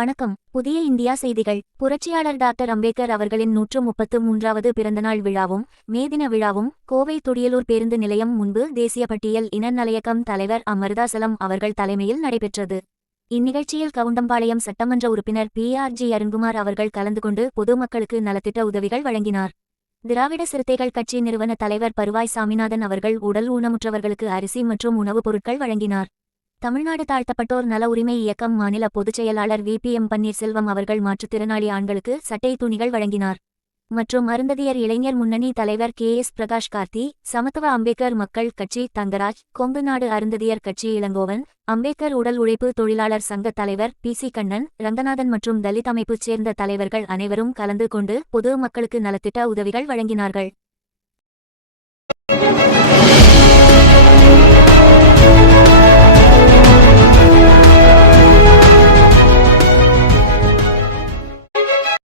வணக்கம். புதிய இந்தியா செய்திகள். புரட்சியாளர் டாக்டர் அம்பேத்கர் அவர்களின் 133வது பிறந்தநாள் விழாவும் மே தின விழாவும் கோவை துடியலூர் பேருந்து நிலையம் முன்பு தேசிய பட்டியல் இன நலயக்கம் தலைவர் அமர்தாசலம் அவர்கள் தலைமையில் நடைபெற்றது. இந்நிகழ்ச்சியில் கவுண்டம்பாளையம் சட்டமன்ற உறுப்பினர் PRG அருண்குமார் அவர்கள் கலந்து கொண்டு பொதுமக்களுக்கு நலத்திட்ட உதவிகள் வழங்கினார். திராவிட சிறுத்தைகள் கட்சி நிறுவன தலைவர் பருவாய் சாமிநாதன் அவர்கள் உடல் ஊனமுற்றவர்களுக்கு அரிசி மற்றும் உணவுப் பொருட்கள் வழங்கினார். தமிழ்நாடு தாழ்த்தப்பட்டோர் நல உரிமை இயக்கம் மாநில பொதுச் செயலாளர் VPM பன்னீர்செல்வம் அவர்கள் மாற்றுத்திறனாளி ஆண்களுக்கு சட்டை துணிகள் வழங்கினார். மற்றும் அருந்ததியர் இளைஞர் முன்னணி தலைவர் KS பிரகாஷ் கார்த்தி, சமத்துவ அம்பேத்கர் மக்கள் கட்சி தங்கராஜ், கொங்கு நாடு அருந்ததியர் கட்சி இளங்கோவன், அம்பேத்கர் உடல் உழைப்பு தொழிலாளர் சங்க தலைவர் PC கண்ணன், ரங்கநாதன் மற்றும் தலித் அமைப்புச் சேர்ந்த தலைவர்கள் அனைவரும் கலந்து கொண்டு பொது மக்களுக்கு நலத்திட்ட உதவிகள் வழங்கினார்கள்.